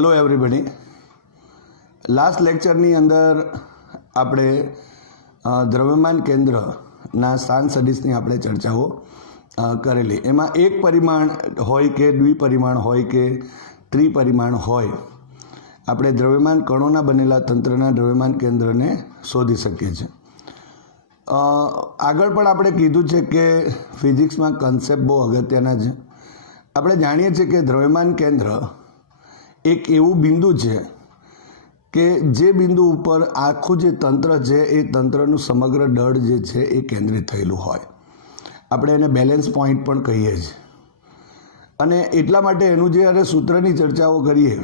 Hello everybody. Last लेक्चरनी अंदर આપણે દ્રવ્યમાન કેન્દ્રના સ્થાન સદિશની આપણે ચર્ચાઓ કરેલી। એમાં એક પરિમાણ હોય કે દ્વિપરિમાણ હોય કે ત્રિપરિમાણ હોય, આપણે દ્રવ્યમાન કણોના બનેલા તંત્રના દ્રવ્યમાન કેન્દ્રને શોધી શકીએ છીએ। આગળ પણ આપણે કીધું છે કે ફિઝિક્સમાં કન્સેપ્ટ બહુ અગત્યના છે। આપણે જાણીએ છીએ કે દ્રવ્યમાન કેન્દ્ર એક એવું બિંદુ છે કે જે બિંદુ ઉપર આખું જે તંત્ર છે એ તંત્રનું સમગ્ર દળ જે છે એ કેન્દ્રિત થયેલું હોય। આપણે એને બેલેન્સ પોઈન્ટ પણ કહીએ છીએ। અને એટલા માટે એનું જ્યારે સૂત્રની ચર્ચાઓ કરીએ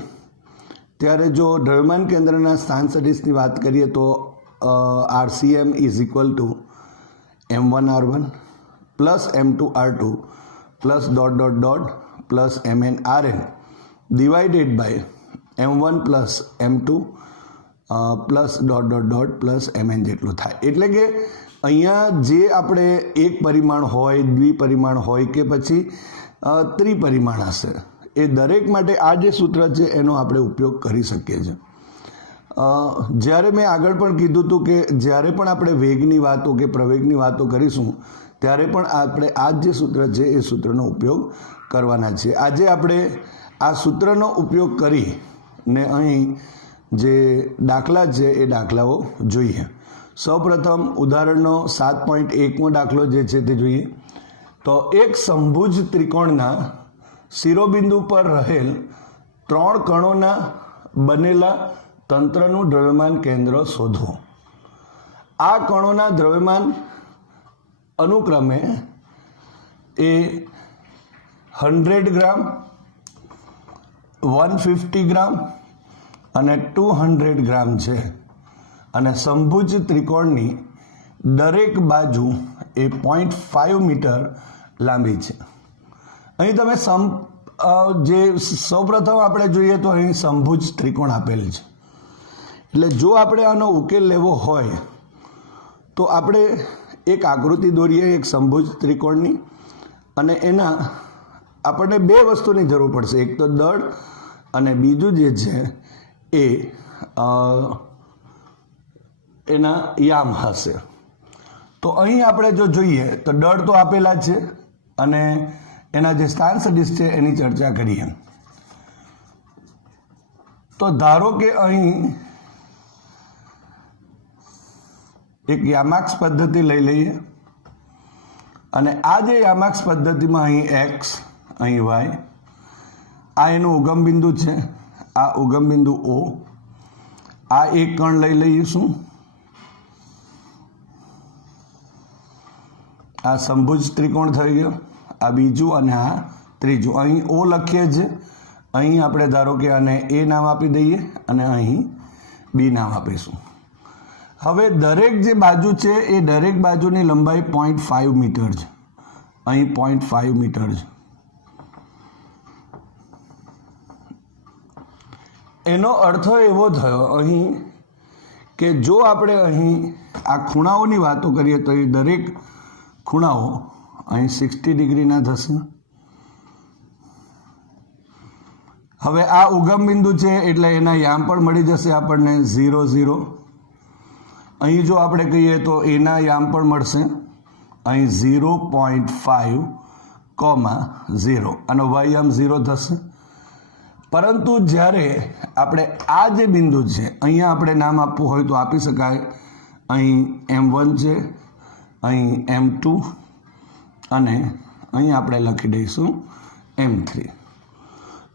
ત્યારે જો દ્રવ્યમાન કેન્દ્રના સ્થાન સદિશની વાત કરીએ તો RCM is equal to M1R1 plus M2R2 plus dot dot dot plus MnRn divided by M1 plus M2 plus dot dot dot plus Mn જેટલું થાય। એટલે કે અહીંયા જે આપણે એક પરિમાણ હોય, દ્વિપરિમાણ હોય કે પછી ત્રિપરિમાણ હશે, એ દરેક માટે આ જે સૂત્ર છે એનો આપણે ઉપયોગ કરી શકીએ છીએ। જ્યારે મેં આગળ પણ કીધું હતું કે જ્યારે પણ આપણે વેગની વાતો કે પ્રવેગની વાતો કરીશું ત્યારે પણ આપણે આ જે સૂત્ર છે એ સૂત્રનો ઉપયોગ કરવાના છે। આજે આપણે આ સૂત્રનો ઉપયોગ કરીને અહીં જે દાખલા છે એ દાખલાઓ જોઈએ। સૌપ્રથમ ઉદાહરણનો 7.1મો દાખલો જે છે તે જોઈએ। તો એક સમભુજ ત્રિકોણના શિરોબિંદુ પર રહેલ 3 કણોના બનેલા તંત્રનું દ્રવ્યમાન કેન્દ્ર શોધો। આ કણોના દ્રવ્યમાન અનુક્રમે એ 100 ગ્રામ, 150 ગ્રામ અને 200 ગ્રામ છે અને સમભુજ ત્રિકોણની દરેક બાજુ એ 0.5 મીટર લાંબી છે। અહીં તમે જે સૌપ્રથમ આપણે જોઈએ તો અહીં સમભુજ ત્રિકોણ આપેલ છે। એટલે જો આપણે આનો ઉકેલ લેવો હોય તો આપણે એક આકૃતિ દોરીએ એક સમભુજ ત્રિકોણની, અને એના આપણને બે વસ્તુની જરૂર પડશે, એક તો દળ અને બીજું જે છે એ એના યામ હશે। તો અહીં આપણે જો જોઈએ તો દળ તો આપેલા છે અને એના જે સ્થાન સદિશ છે એની ચર્ચા કરીએ। તો ધારો કે અહીં એક યામાક્ષ પદ્ધતિ લઈ લઈએ અને આ જે યામાક્ષ પદ્ધતિમાં અહીં x, અહીં y, આ એનું ઉગમ બિંદુ છે, આ ઉગમ બિંદુ O, આ એક કણ લઈ લઈશું, આ સમભુજ ત્રિકોણ થઈ ગયો, આ બીજું અને આ ત્રીજું। અહીં O લખીએ છીએ, અહીં આપણે ધારો કે આને A નામ આપી દઈએ અને અહીં B નામ આપીશું। હવે દરેક જે બાજુ છે એ દરેક બાજુની લંબાઈ 0.5 મીટર છે, અહીં 0.5 મીટર છે। એનો અર્થ એવો થયો અહીં કે જો આપણે અહીં આ ખૂણાઓની વાતો કરીએ તો એ દરેક ખૂણાઓ અહીં 60 ડિગ્રીના થશે। હવે આ ઉગમ બિંદુ છે એટલે એના યામ પણ મળી જશે આપણને 0, 0। અહીં જો આપણે કહીએ તો એના યામ પણ મળશે, અહીં 0.5, 0 અને y યામ 0 થશે। પરંતુ જ્યારે આપણે આ જે બિંદુ છે અહીંયા આપણે નામ આપવું હોય તો આપી શકાય, અહીં M1 છે, અહીં M2 અને અહીં આપણે લખી દઈશું M3।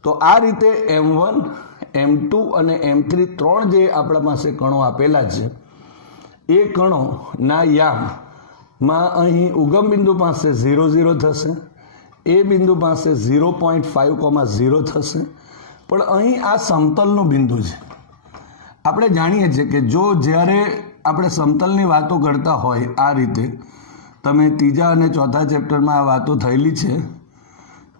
તો આ રીતે M1, M2 અને M3 ત્રણ જે આપણા પાસે કણો આપેલા છે એ કણોના યામમાં અહીં ઉગમ બિંદુ પાસે 0, 0 થશે, એ બિંદુ પાસે 0.5, 0 થશે। પણ અહીં આ સમતલનું બિંદુ છે। આપણે જાણીએ છીએ કે જો જ્યારે આપણે સમતલની વાતો કરતા હોય આ રીતે, તમે ત્રીજા અને ચોથા ચેપ્ટરમાં આ વાતો થયેલી છે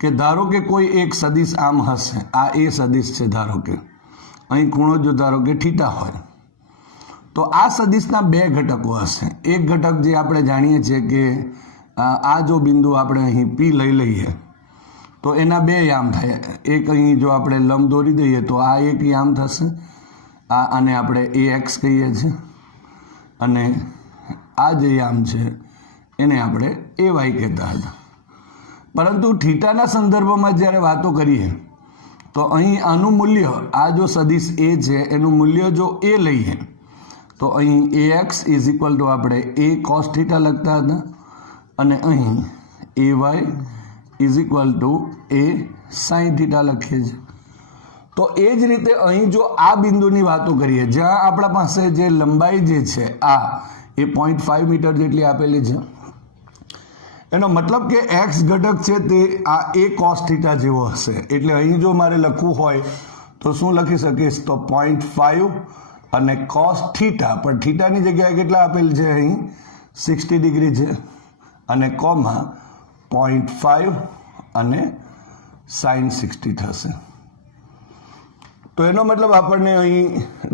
કે ધારો કે કોઈ એક સદિશ આમ હશે, આ એ સદિશ છે, ધારો કે અહીં ખૂણો જો ધારો કે θ હોય તો આ સદિશના બે ઘટકો હશે। એક ઘટક જે આપણે જાણીએ છીએ કે આ જો બિંદુ આપણે અહીં P લઈ લઈએ તો એના બે યામ થાય. એક અહીં જો આપણે લંબ દોરી દઈએ તો આ એક યામ થશે, આને આપણે AX કહીએ છીએ, અને આ જે યામ છે એને આપણે AY કહેતા હતા. પરંતુ થીટાના સંદર્ભમાં જ્યારે વાતો કરીએ તો અહીં આનું મૂલ્ય, આ જો સદિશ A છે એનું મૂલ્ય જો A લઈએ તો અહીં AX ઇઝ ઇક્વલ ટુ આપણે A cos થીટા લખતા હતા, અને અહીં AY is equal two A sin theta લખીએ છીએ. તો એ જ રીતે અહીં જો આ બિંદુની વાતો કરીએ જ્યાં આપણા પાસે જે લંબાઈ જે છે આ એ 0.5 મીટર જેટલી આપેલી છે, એનો મતલબ કે x ઘટક છે તે આ A cos થીટા જેવો હશે. એટલે અહીં જો મારે લખવું હોય તો શું લખી શકીશ, તો 0.5 અને cos થીટા, પણ થીટાની જગ્યાએ કેટલા આપેલ છે, અહીં 60 ડિગ્રી છે, અને કોમા 0.5 અને sin 60 થશે. તો એનો મતલબ આપણને અહીં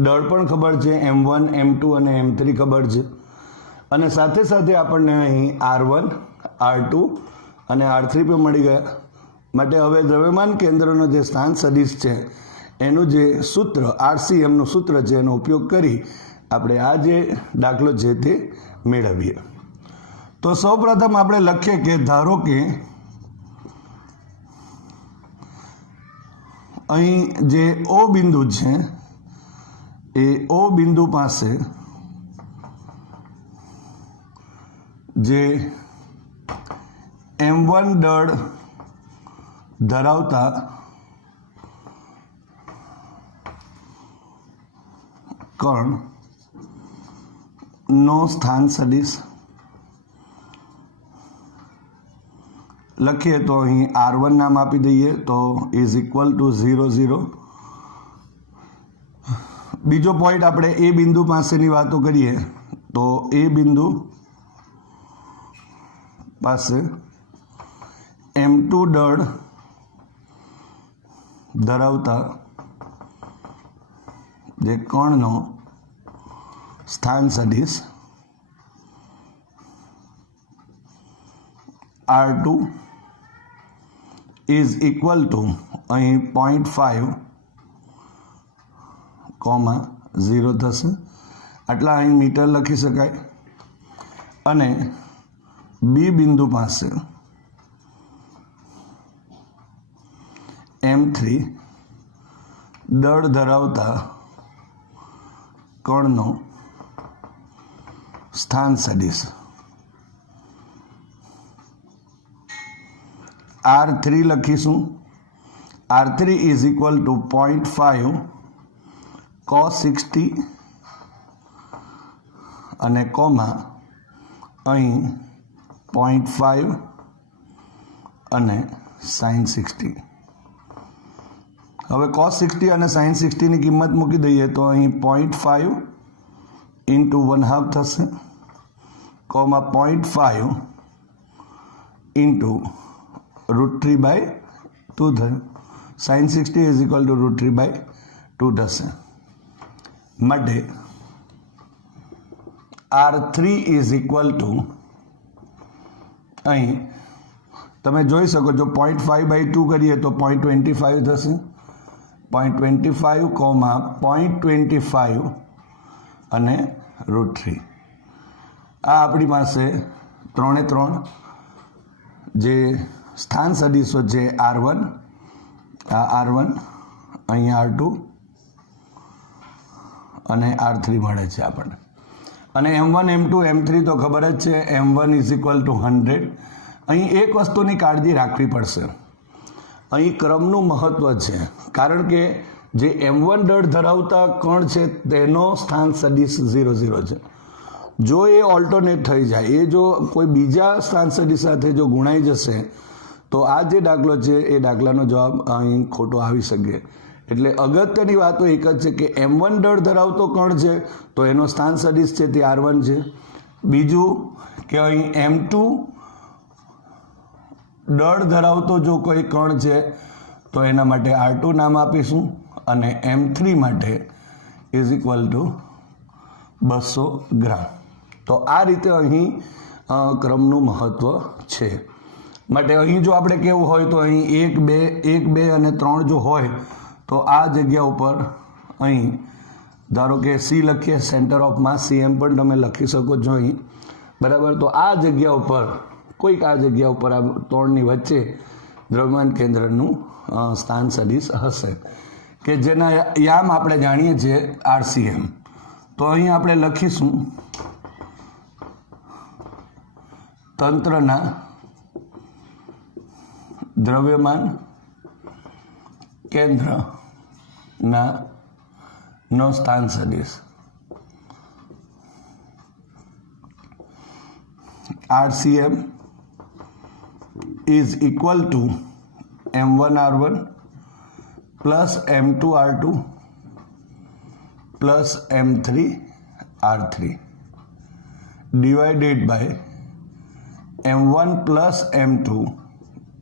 દળ પણ ખબર છે, M1 M2 અને M3 ખબર છે, અને સાથે સાથે આપણને અહીં R1 R2 અને R3 પણ મળી ગયા. માટે હવે દ્રવ્યમાન કેન્દ્રનો જે સ્થાન સદિશ છે એનું જે સૂત્ર RCMનું સૂત્ર છે એનો ઉપયોગ કરી આપણે આ જે દાખલો છે તે મેળવીએ. તો સૌપ્રથમ આપણે લખીએ કે ધારો કે અહીં જે O બિંદુ છે એ O બિંદુ પાસે જે M1 દળ ધરાવતા કણનો સ્થાન સદિશ લખીએ તો અહીં R1 નામ આપી દઈએ તો ઇઝ ઇક્વલ ટુ 0 0. બીજો પોઈન્ટ આપણે એ બિંદુ પાસેની વાતો કરીએ તો એ બિંદુ પાસે M2 દળ ધરાવતા જે કણનો સ્થાન સદિશ R2 ઇઝ ઇક્વલ ટુ અહીં 0.5 કોમા 0 થશે. આટલા અહીં મીટર લખી શકાય. અને બી બિંદુ પાસે M3 દળ ધરાવતા કણનો સ્થાન સદિશ R3 લખીશું. R3 is equal two 0.5 cos 60 અને કોમા અહીં 0.5 અને sin 60. હવે cos 60 અને sin 60 ની કિંમત મૂકી દઈએ તો અહીં 0.5 ઇન્ટુ 1/2 થશે, કોમા 0.5 ઇન્ટુ √3/2 થશે. sin 60 ઇઝ ઇક્વલ ટુ √3/2 થશે. માટે R3 ઇઝ ઇક્વલ ટુ અહીં તમે જોઈ શકો છો 0.5/2 કરીએ તો 0.25 થશે. 0.25 કોમા 0.25 અને √3. આ આપણી પાસે 3 જે સ્થાન સદિશો છે R1, આ R1, અહીં R2 અને R3 મળે છે આપણને. અને M1 M2 M3 તો ખબર જ છે, M1 ઇઝ ઇક્વલ ટુ 100. અહીં એક વસ્તુની કાળજી રાખવી પડશે, અહીં ક્રમનું મહત્ત્વ છે, કારણ કે જે M1 દળ ધરાવતા કણ છે તેનો સ્થાન સદિશ 0 0 છે. જો એ ઓલ્ટરનેટ થઈ જાય, એ જો કોઈ બીજા સ્થાન સદિશ સાથે જો ગુણાઈ જશે તો આ જે દાખલો છે એ દાખલાનો જવાબ અહીં ખોટો આવી શકે. એટલે અગત્યની વાતો એક જ છે કે M1 દળ ધરાવતો કણ છે તો એનો સ્થાન સદિશ છે તે R1 છે. બીજું કે અહીં M2 દળ ધરાવતો જો કોઈ કણ છે તો એના માટે R2 નામ આપીશું, અને M3 માટે ઇઝ ઇક્વલ ટુ 200 ગ્રામ. તો આ રીતે અહીં ક્રમનું મહત્ત્વ છે. માટે અહીં જો આપણે કેવું હોય તો અહીં 1 2 અને 3 જો હોય તો આ જગ્યા ઉપર અહીં ધારો કે સી લખીએ, centre of mass C M પણ તમે લખી શકો છો અહીં, બરાબર. તો આ જગ્યા ઉપર કોઈક આ જગ્યા ઉપર આ 3ની વચ્ચે દ્રવ્યમાન કેન્દ્રનું સ્થાન સદિશ હશે કે જેના યામ આપણે જાણીએ છીએ RCM. તો અહીં આપણે લખીશું તંત્રના દ્રવ્યમાન કેન્દ્રના નો સ્થાન સદિશ RCM is equal to M1R1 plus M2R2 plus M3R3 divided by M1 plus M2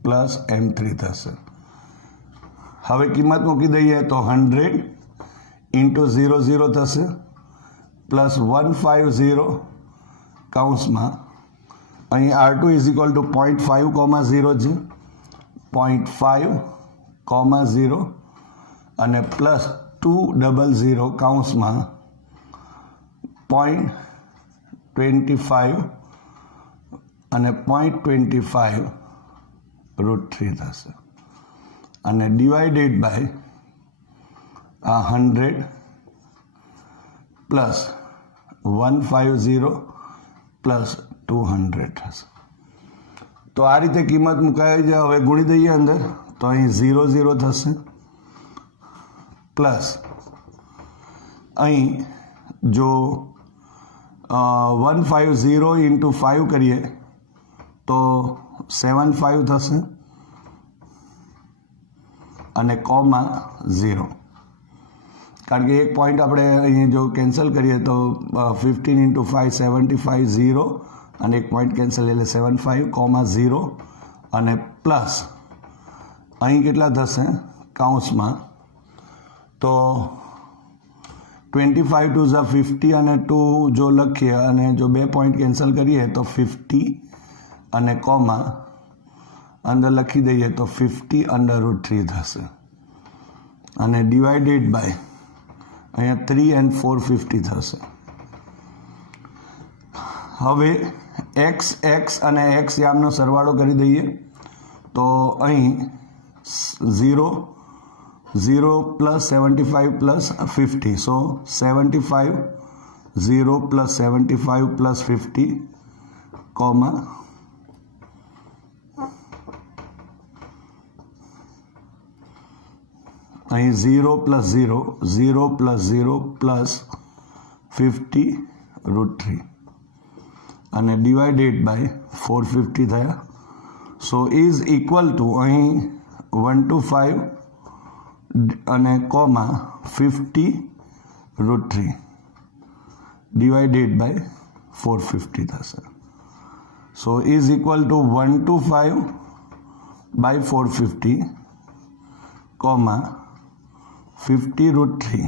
plus M3 થશે. હવે કિંમત મૂકી દઈએ તો 100 ઇન્ટુ 00 થશે પ્લસ 150 કૌંસમાં અહીં R2 ઇઝ ઇક્વલ ટુ 0.5,0 છે, 0.5,0 અને પ્લસ 200 કૌંસમાં 0.25 અને 0.25 √3 થશે અને ડિવાઇડેડ બાય આ 100 પ્લસ 150 પ્લસ 200 થશે. તો આ રીતે કિંમત મુકાઈ જાય. હવે ગુણી દઈએ અંદર તો અહીં 0 થશે પ્લસ અહીં જો 150 ઇન્ટુ 5 કરીએ તો 75 થશે અને કોમા 0, કારણ કે એક પોઈન્ટ આપણે અહીં જો કેન્સલ કરીએ તો 15 ઇન્ટુ 5 75 0 અને એક પોઈન્ટ કેન્સલ એટલે 75 કોમા 0 અને પ્લસ અહીં કેટલા થશે કૌંસમાં તો 25 2 50 અને 2 જો લખીએ અને જો 2 પોઈન્ટ કેન્સલ કરીએ તો 50 અને કોમા અંદર લખી દઈએ તો 50 √3 થશે અને ડિવાઇડેડ બાય અહીંયા 3 and 450 થશે. હવે x અને x યામનો સરવાળો કરી દઈએ તો અહીં 0 પ્લસ 75 પ્લસ 50, સો 75 0 પ્લસ 75 પ્લસ 50 કોમા અહીં 0 પ્લસ 0 પ્લસ 0 પ્લસ 50 √3 અને ડિવાઇડેડ બાય 450 થયા. સો ઇઝ ઇક્વલ ટુ અહીં 125 અને કોમા 50 √3 ડિવાઇડેડ બાય 450 થશે. So is equal to 125 by 450 comma 50 √3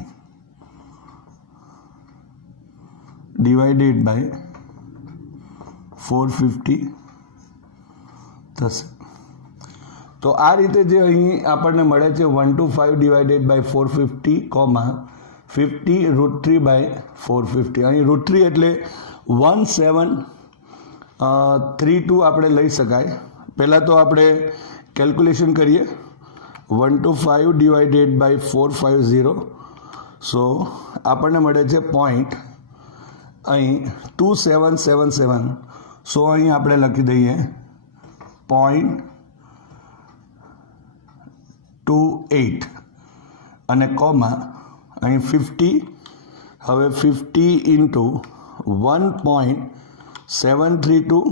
divided by 450 થશે. તો આ રીતે જે અહીં આપણને મળે છે 125 ડિવાઇડેડ બાય 450 કોમા 50 √3 બાય 450. અહીં √3 એટલે 1732 આપણે લઈ શકાય. પહેલાં તો આપણે કેલ્ક્યુલેશન કરીએ. 125 ડિવાઇડેડ બાય 450, સો આપણને મળે છે પોઈન્ટ અહીં 2777. સો અહીં આપણે લખી દઈએ 0.28 અને કોમા અહીં 50. હવે 50 into 1.732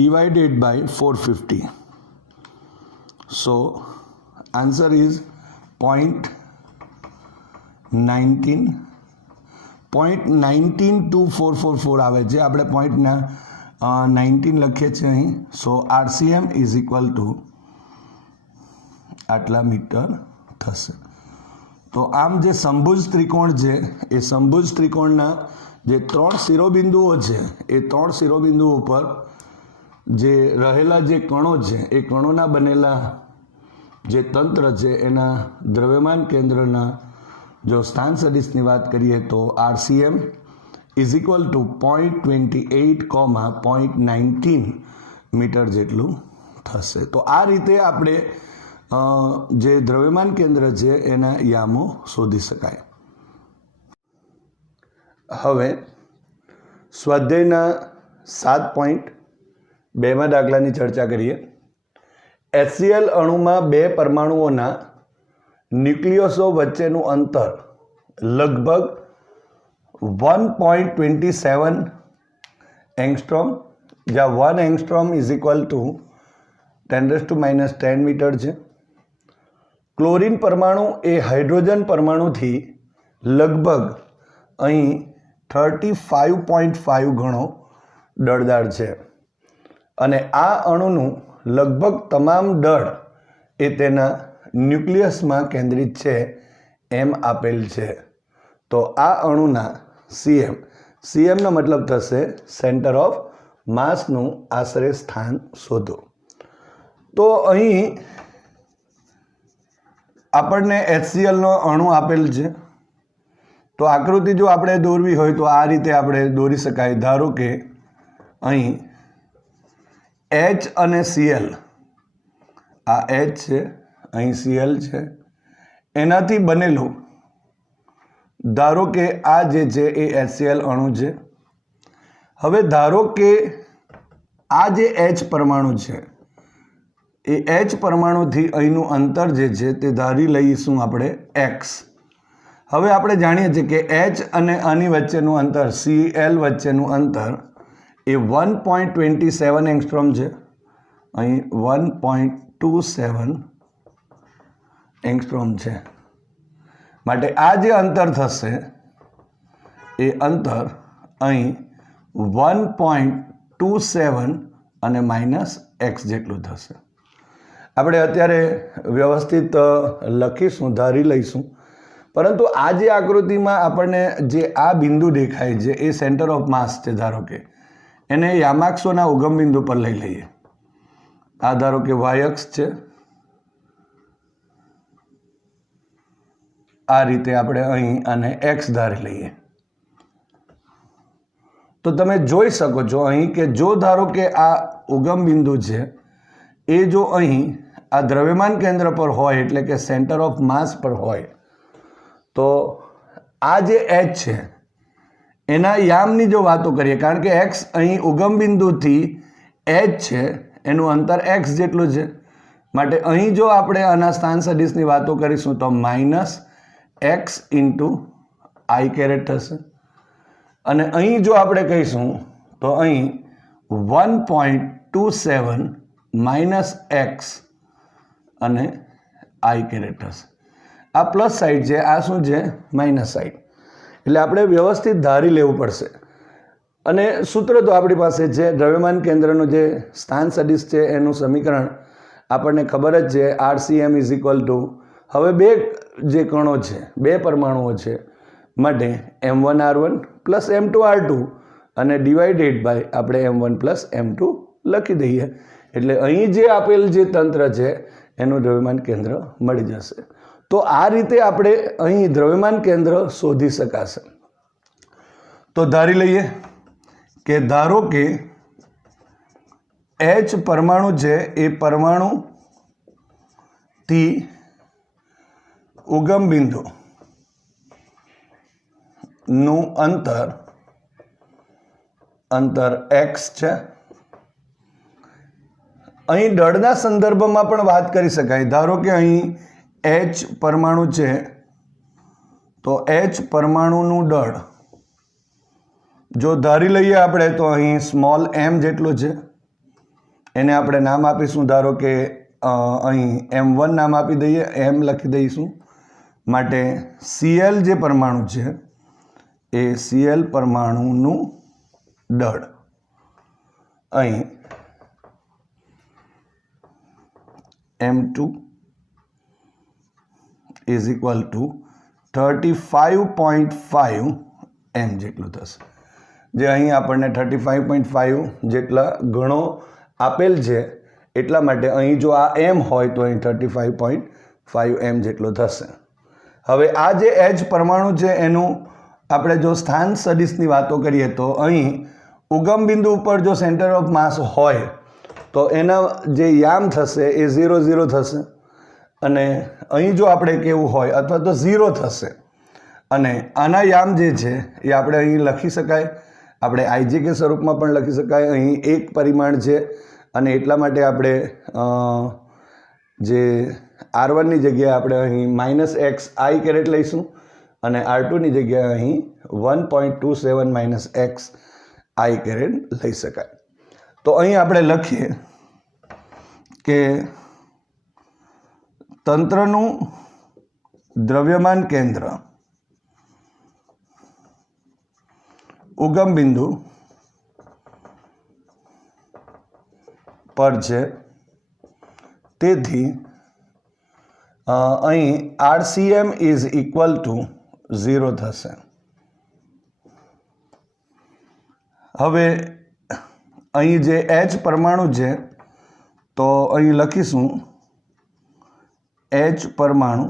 divided by 450. So answer is 0.19244 આવે છે. આપણે 0.19 લખીએ છીએ અહીં. સો RCM ઇઝ ઇક્વલ ટુ આટલા મીટર થશે. તો આમ જે સમભુજ ત્રિકોણ છે એ સમભુજ ત્રિકોણના જે 3 શિરોબિંદુઓ છે એ 3 શિરોબિંદુઓ પર જે રહેલા જે કણો છે એ કણોના બનેલા જે તંત્ર છે એના દ્રવ્યમાન કેન્દ્રના જો સ્થાન સદિશની વાત કરીએ તો RCM ઇઝ ઇક્વલ ટુ 0.28, 0.19 જેટલું થશે. તો આ રીતે આપણે જે દ્રવ્યમાન કેન્દ્ર છે એના યામો શોધી શકાય. હવે સ્વાધ્યાયના 7.2 દાખલાની ચર્ચા કરીએ. HCl અણુમાં બે પરમાણુઓના ન્યુક્લિયસો વચ્ચેનું અંતર લગભગ 1.27 એંગસ્ટ્રોમ, જ્યાં 1 angstrom is equal to 10⁻10 metre છે. ક્લોરીન પરમાણુ એ હાઇડ્રોજન પરમાણુથી લગભગ અહીં 35.5 ગણો દળદાર છે અને આ અણુનું લગભગ તમામ દળ એ તેના ન્યુક્લિયસમાં કેન્દ્રિત છે એમ આપેલ છે. તો આ અણુના CMનો મતલબ થશે સેન્ટર ઓફ માસનું આશરે સ્થાન શોધો. તો અહીં આપણને HClનો અણુ આપેલ છે. તો આકૃતિ જો આપણે દોરવી હોય તો આ રીતે આપણે દોરી શકાય. ધારો કે અહીં H અને Cl, આ H છે, અહીં Cl છે, એનાથી બનેલું ધારો કે આ જે છે એ HCl અણુ છે. હવે ધારો કે આ જે H પરમાણુ છે એ H પરમાણુથી અહીંનું અંતર જે છે તે ધારી લઈશું આપણે x. હવે આપણે જાણીએ છીએ કે H અને આની વચ્ચેનું અંતર Cl વચ્ચેનું અંતર એ 1.27 એંગસ્ટ્રોમ છે. અહીં 1.27 એંગસ્ટ્રોમ છે. માટે આ જે અંતર થશે એ અંતર અહીં 1.27 અને -x જેટલું થશે. આપણે અત્યારે વ્યવસ્થિત લખીશું, ધારી લઈશું. પરંતુ આ જે આકૃતિમાં આપણને જે આ બિંદુ દેખાય છે એ સેન્ટર ઓફ માસ છે. ધારો કે એને યામાક્ષોના ઉગમ બિંદુ પર લઈ લઈએ. આ ધારો કે y અક્ષ છે. આ રીતે આપણે અહીં આને x ધારી લઈએ. તો તમે જોઈ શકો છો અહીં કે જો ધારો કે આ ઉગમ બિંદુ છે એ જો અહીં આ દ્રવ્યમાન કેન્દ્ર પર હોય એટલે કે સેન્ટર ઓફ માસ પર હોય તો આ જે H છે એના યામની જો વાતો કરીએ, કારણ કે x અહીં ઉગમ બિંદુથી H છે એનું અંતર x જેટલું છે. માટે અહીં જો આપણે આના સ્થાન સદિશની વાતો કરીશું તો -x ઇન્ટુ i કેરેટ થશે. અને અહીં જો આપણે કહીશું તો અહીં 1.27 -x અને i કેરેટ થશે. આ પ્લસ સાઈડ છે, આ શું છે? Minus side. એટલે આપણે વ્યવસ્થિત ધારી લેવું પડશે. અને સૂત્ર તો આપણી પાસે છે. દ્રવ્યમાન કેન્દ્રનું જે સ્થાન સદિશ છે એનું સમીકરણ આપણને ખબર જ છે. RCM ઇઝ ઇક્વલ ટુ, હવે બે જે કણો છે, બે પરમાણુઓ છે, માટે M1R1 પ્લસ M2R2 અને ડિવાઇડેડ બાય આપણે M1 પ્લસ M2 લખી દઈએ. એટલે અહીં જે આપેલ જે તંત્ર છે એનું દ્રવ્યમાન કેન્દ્ર મળી જશે. તો આ રીતે આપણે અહીં દ્રવ્યમાન કેન્દ્ર શોધી શકાશે. તો ધારી લઈએ કે ધારો કે H પરમાણુ છે એ પરમાણુથી ઉગમ બિંદુ નું અંતર x છે. અહીં દળના સંદર્ભમાં પણ વાત કરી શકાય. ધારો કે અહીં H પરમાણુ છે તો H પરમાણુનું દળ જો ધારી લઈએ આપણે તો અહીં સ્મોલ m જેટલું છે. એને આપણે નામ આપીશું, ધારો કે અહીં M1 નામ આપી દઈએ, m લખી દઈશું. માટે Cl જે પરમાણુ છે એ Cl પરમાણુનું દળ અહીં M2 is equal two 35.5 m જેટલું થશે. જે અહીં આપણને 35.5 જેટલા ગણો આપેલ છે, એટલા માટે અહીં જો આ m હોય તો અહીં 35.5 m જેટલો થશે. હવે આ જે H પરમાણુ છે એનું આપણે જો સ્થાન સદિશની વાતો કરીએ તો અહીં ઉગમ બિંદુ ઉપર જો સેન્ટર ઓફ માસ હોય તો એના જે યામ થશે એ 0 0 થશે, અને અહીં જો આપણે કેવું હોય અથવા તો 0 થશે, અને આના યામ જે છે એ આપણે અહીં લખી શકાય, આપણે IJK સ્વરૂપમાં પણ લખી શકાય. અહીં એક પરિમાણ છે અને એટલા માટે આપણે જે R1ની જગ્યાએ આપણે અહીં -xi કેરેટ લઈશું અને R2ની જગ્યાએ અહીં 1.27 -xi કેરેટ લઈ શકાય. તો અહીં આપણે લખીએ કે તંત્રનું દ્રવ્યમાન કેન્દ્ર ઉગમ બિંદુ પર છે, તેથી અહીં RCM ઇઝ ઇક્વલ ટુ 0 થશે. હવે અહીં જે H પરમાણુ છે તો અહીં લખીશું H પરમાણુ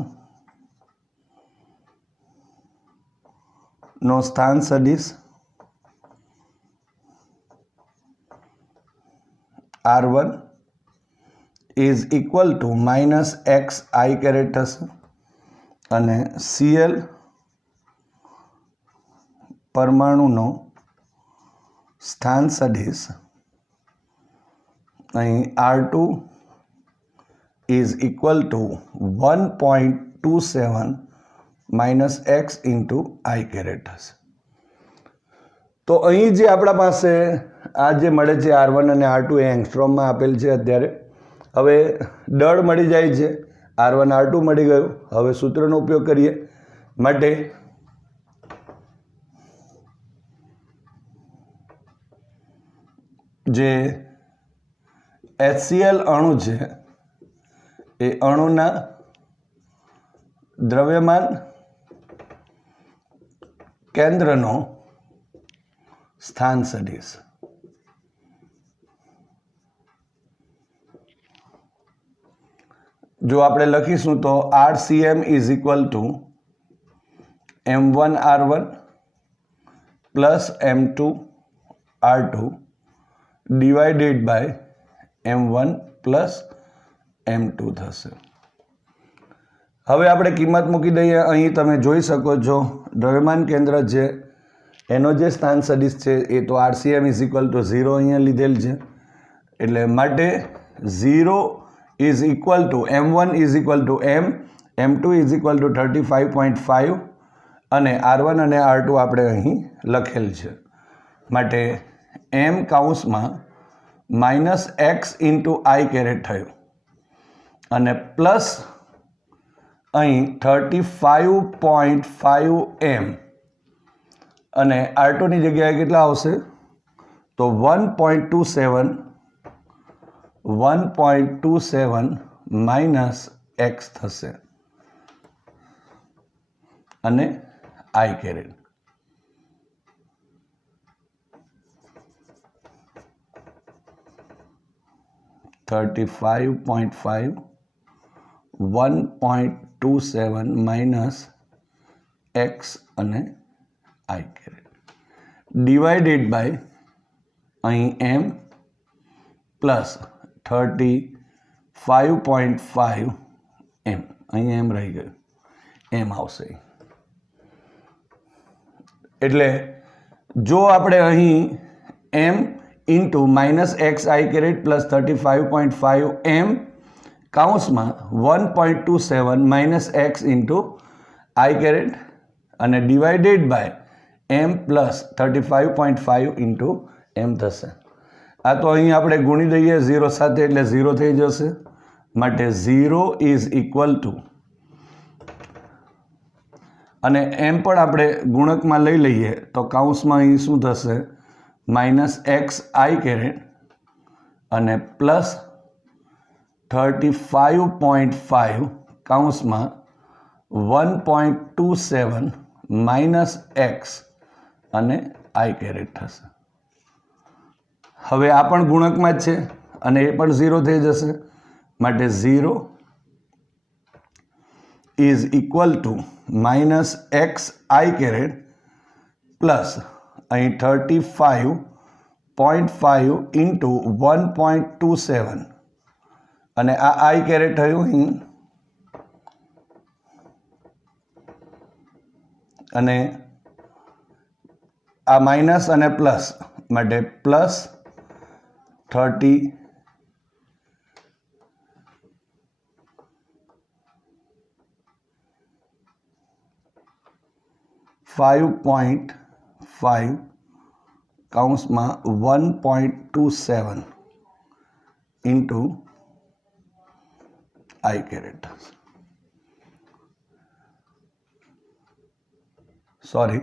નો સ્થાન સદિશ R1 is equal to -xi caret થશે, અને Cl પરમાણુનો સ્થાન સદિશ અહીં R2 is equal to 1.27 -x into i caret થશે. તો અહીં જે આપણા પાસે આ જે મળે છે R1 અને R2 એ એંગસ્ટ્રોમમાં આપેલ છે અત્યારે. હવે દળ મળી જાય છે, R1 R2 મળી ગયું. હવે સૂત્રનો ઉપયોગ કરીએ. માટે જે HCl અણુ છે એ અણુના દ્રવ્યમાન કેન્દ્રનો સ્થાન સદિશ જો આપણે લખીશું તો RCM is equal to M1R1 plus M2R2 divided by M1 plus M2 થશે. હવે આપણે કિંમત મૂકી દઈએ. અહીં તમે જોઈ શકો છો દ્રવ્યમાન કેન્દ્ર છે એનો જે સ્થાન સદિશ છે એ તો RCM ઇઝ ઇક્વલ ટુ 0 અહીંયા લીધેલ છે, એટલે માટે 0 is equal two M1 is equal two M, M2 is equal two 35.5 અને R1 અને R2 આપણે અહીં લખેલ છે. માટે M કૌંસમાં -x ઇન્ટુ i કેરેટ થયું અને પ્લસ અહીં 35.5 m અને R2ની જગ્યાએ કેટલા આવશે તો 1.27 -x થશે અને i કેરેટ. -35.5 1.27 -x અને i કેરેટ ડિવાઇડેડ બાય અહીં m પ્લસ 35.5 m, અહીં m રહી ગયું, m આવશે. એટલે જો આપણે અહીં m into -xi caret plus 35.5 m કૌંસમાં 1.27 -x ઇન્ટુ i કેરેટ અને divided by m plus 35.5 into m થશે. આ તો અહીં આપણે ગુણી દઈએ 0 સાથે એટલે 0 થઈ જશે. માટે 0 ઇઝ ઇક્વલ ટુ, અને m પણ આપણે ગુણકમાં લઈ લઈએ તો કૌંસમાં અહીં શું થશે -xi કેરેટ અને પ્લસ 35.5 કૌંસમાં 1.27 -x અને i કેરેટ થશે. હવે આ પણ ગુણકમાં જ છે અને એ પણ 0 થઈ જશે, માટે 0 is equal to minus X I caret plus અહીં 35.5 ઇન્ટુ 1.27 અને આ આઈ કેરેટ થયું અહીં, અને આ માઇનસ અને પ્લસ માટે પ્લસ 35.5 કૌંસમાં 1.27 ઇન્ટુ આઈ કેરેટ, સોરી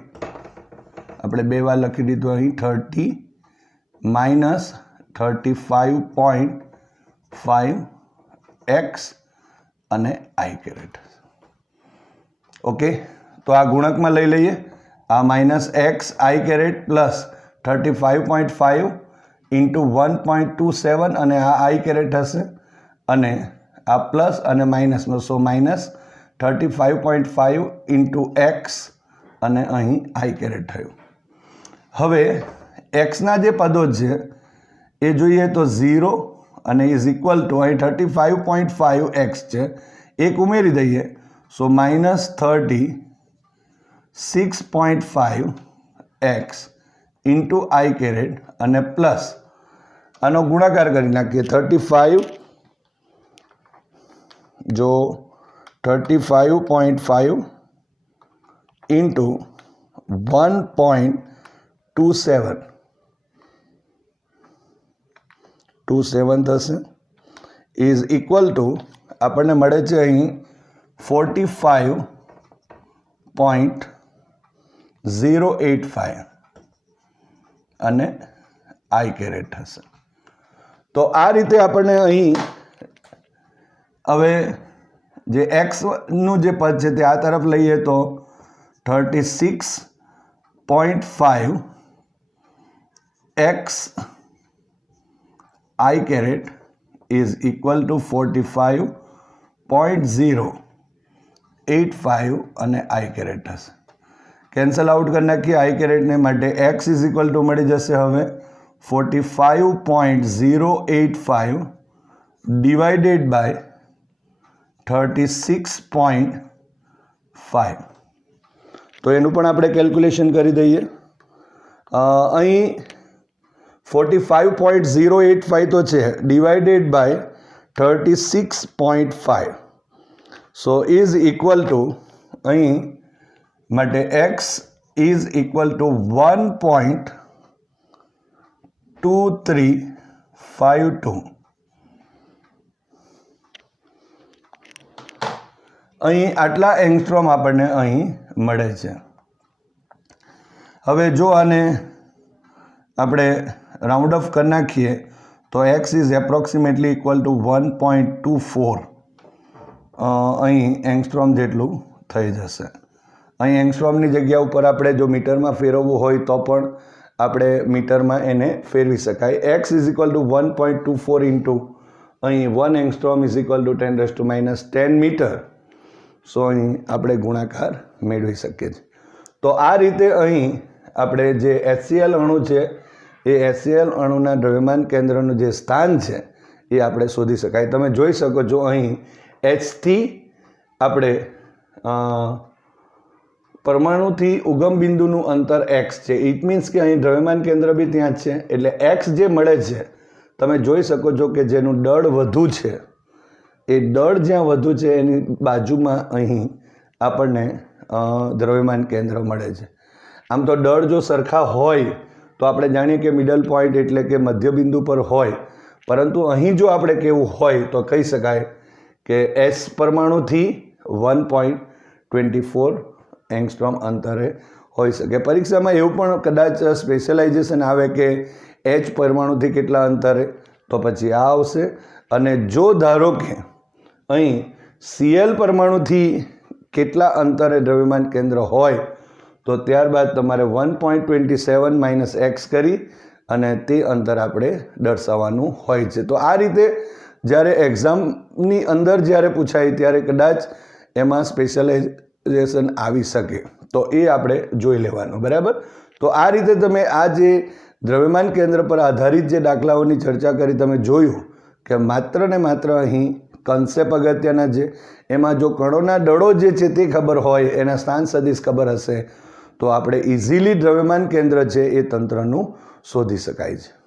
આપણે બે વાર લખી દીધું અહીં 30 માઇનસ 35.5 એક્સ અને આઈ કેરેટ. ઓકે, તો આ ગુણકમાં લઈ લઈએ. આ minus X I caret plus 35.5 into 1.27 અને આ આઈ કેરેટ હશે, અને આ પ્લસ અને માઇનસમાં, સો માઇનસ 35.5 ઇન્ટુ એક્સ અને અહીં આઈ કેરેટ થયું. હવે એક્સના જે પદો છે એ જોઈએ તો 0 અને ઇઝ ઇક્વલ ટુ અહીં 35.5 એક્સ છે, એક ઉમેરી દઈએ, so minus 36.5 X into I caret અને પ્લસ આનો ગુણાકાર કરી નાખીએ, 35 જો 35.5 ઇન્ટુ 1.27 થશે, ઇઝ ઇક્વલ ટુ આપણને મળે છે અહીં 45.085 અને આઈ કેરેટ થશે. તો આ રીતે આપણને અહીં હવે જે એક્સનું જે પદ છે તે આ તરફ લઈએ તો 36.5 X I caret is equal to 45.085 અને આઈ કેરેટ થશે. કેન્સલ આઉટ કરી નાખીએ આઈ કેરેટને, માટે એક્સ ઇઝ ઇક્વલ ટુ મળી જશે હવે 45.085 ડિવાઇડેડ બાય 36.5. તો એનું પણ આપણે કેલ્ક્યુલેશન કરી દઈએ. અહીં 45.085 તો છે, divided by 36.5, so is equal to અહીં માટે એક્સ ઇઝ ઇક્વલ ટુ 1.2352. અહીં આટલા એંગસ્ટ્રોમ આપણને અહીં મળે છે. હવે જો આને આપણે રાઉન્ડ ઓફ કરી નાખીએ તો x is approximately equal to 1.24 અહીં એંગસ્ટ્રોમ જેટલું થઈ જશે. અહીં એંગસ્ટ્રોમની જગ્યા ઉપર આપણે જો મીટરમાં ફેરવવું હોય તો પણ આપણે મીટરમાં એને ફેરવી શકાય. X is equal to 1.24 into અહીં 1 angstrom is equal to 10⁻10 metre. So અહીં આપણે ગુણાકાર મેળવી શકીએ છીએ. તો આ રીતે અહીં આપણે જે HCl અણુ છે એ HCl અણુના દ્રવ્યમાન કેન્દ્રનું જે સ્થાન છે એ આપણે શોધી શકાય. તમે જોઈ શકો છો અહીં Hથી આપણે પરમાણુથી ઉગમ બિંદુનું અંતર x છે. ઇટ મીન્સ કે અહીં દ્રવ્યમાન કેન્દ્ર બી ત્યાં જ છે, એટલે x જે મળે છે તમે જોઈ શકો છો કે જેનું દળ વધુ છે એ દળ જ્યાં વધુ છે એની બાજુમાં અહીં આપણને દ્રવ્યમાન કેન્દ્ર મળે છે. આમ તો દળ જો સરખા હોય તો આપણે જાણીએ કે મિડલ પોઈન્ટ એટલે કે મધ્યબિંદુ પર હોય, પરંતુ અહીં જો આપણે કહેવું હોય તો કહી શકાય કે S પરમાણુથી 1.24 એંગસ્ટ્રોમ અંતરે હોઈ શકે. પરીક્ષામાં એવું પણ કદાચ સ્પેશિયલાઇઝેશન આવે કે H પરમાણુથી કેટલા અંતરે, તો પછી આ આવશે. અને જો ધારો કે અહીં Cl પરમાણુથી કેટલા અંતરે દ્રવ્યમાન કેન્દ્ર હોય તો ત્યારબાદ તમારે 1.27 - x કરી અને તે અંતર આપણે દર્શાવવાનું હોય છે. તો આ રીતે જ્યારે એક્ઝામની અંદર જ્યારે પૂછાય ત્યારે કદાચ એમાં સ્પેશિયલાઇઝેશન આવી શકે, તો એ આપણે જોઈ લેવાનું. બરાબર. તો આ રીતે તમે આ જે દ્રવ્યમાન કેન્દ્ર પર આધારિત જે દાખલાઓની ચર્ચા કરી તમે જોયું કે માત્ર ને માત્ર અહીં કન્સેપ્ટ અગત્યના છે. એમાં જો કણોના દળો જે છે તે ખબર હોય, એના સ્થાન સદિશ ખબર હશે, તો આપણે ઇઝીલી દ્રવ્યમાન કેન્દ્ર છે એ તંત્રનું શોધી શકાય છે.